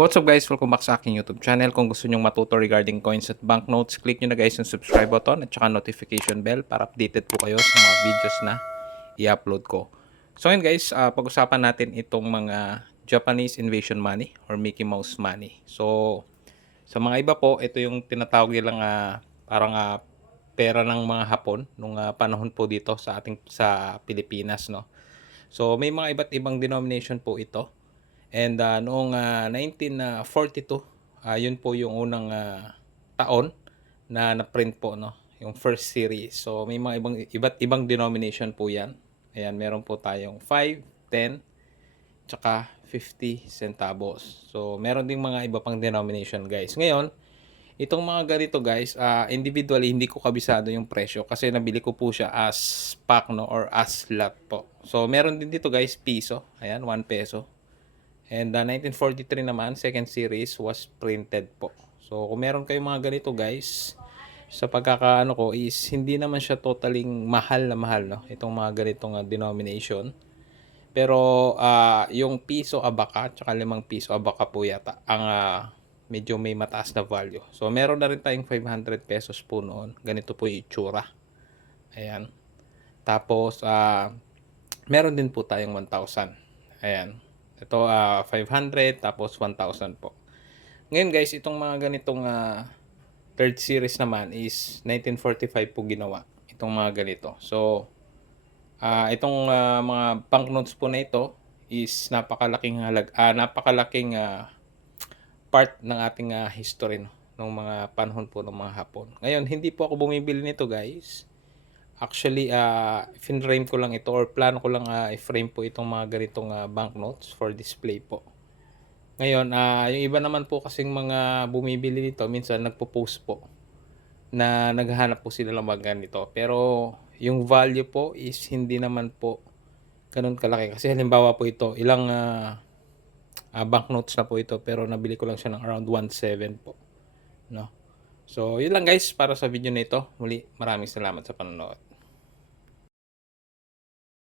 What's up guys? Welcome back sa aking YouTube channel. Kung gusto nyong matuto regarding coins at banknotes, click nyo na guys yung subscribe button at saka notification bell para updated po kayo sa mga videos na i-upload ko. So yun guys, pag-usapan natin itong mga Japanese invasion money or Mickey Mouse money. So sa mga iba po, ito yung tinatawag nilang parang pera ng mga Hapon nung panahon po dito sa Pilipinas, no. So may mga iba't ibang denomination po ito. And noong 1942, yun po yung unang taon na na-print po, no, yung first series. So may mga iba't ibang denomination po 'yan. Ayan, meron po tayong 5, 10, tsaka 50 centavos. So meron ding mga iba pang denomination, guys. Ngayon, itong mga ganito, guys, individually hindi ko kabisado yung presyo kasi nabili ko po siya as pack, no, or as lot po. So meron din dito, guys, piso. Ayan, 1 peso. And 1943 naman, second series was printed po. So, kung meron kayong mga ganito, guys, sa pagkakaano ko is hindi naman siya totaling mahal na mahal, no? Itong mga ganitong denomination. Pero yung piso abaka tsaka 5 piso abaka po yata ang medyo may mataas na value. So, meron na rin tayong 500 pesos po noon. Ganito po yung itsura. Ayan. Tapos, meron din po tayong 1,000. Ayan. Ito 500 tapos 1,000 po. Ngayon guys, itong mga ganitong third series naman is 1945 po ginawa. Itong mga ganito. So, itong mga banknotes po na ito is napakalaking part ng ating history, no, ng mga panahon po ng mga Hapon. Ngayon, hindi po ako bumibili nito, guys. Actually, fin-frame ko lang ito or plano ko lang i-frame po itong mga ganitong banknotes for display po. Ngayon, yung iba naman po kasing mga bumibili nito, minsan nagpo-post po na naghahanap po sila ng mga ganito. Pero yung value po is hindi naman po ganun kalaki. Kasi halimbawa po ito, ilang banknotes na po ito pero nabili ko lang siya ng around 1.7 po. No? So, yun lang guys para sa video na ito. Muli, maraming salamat sa panonood.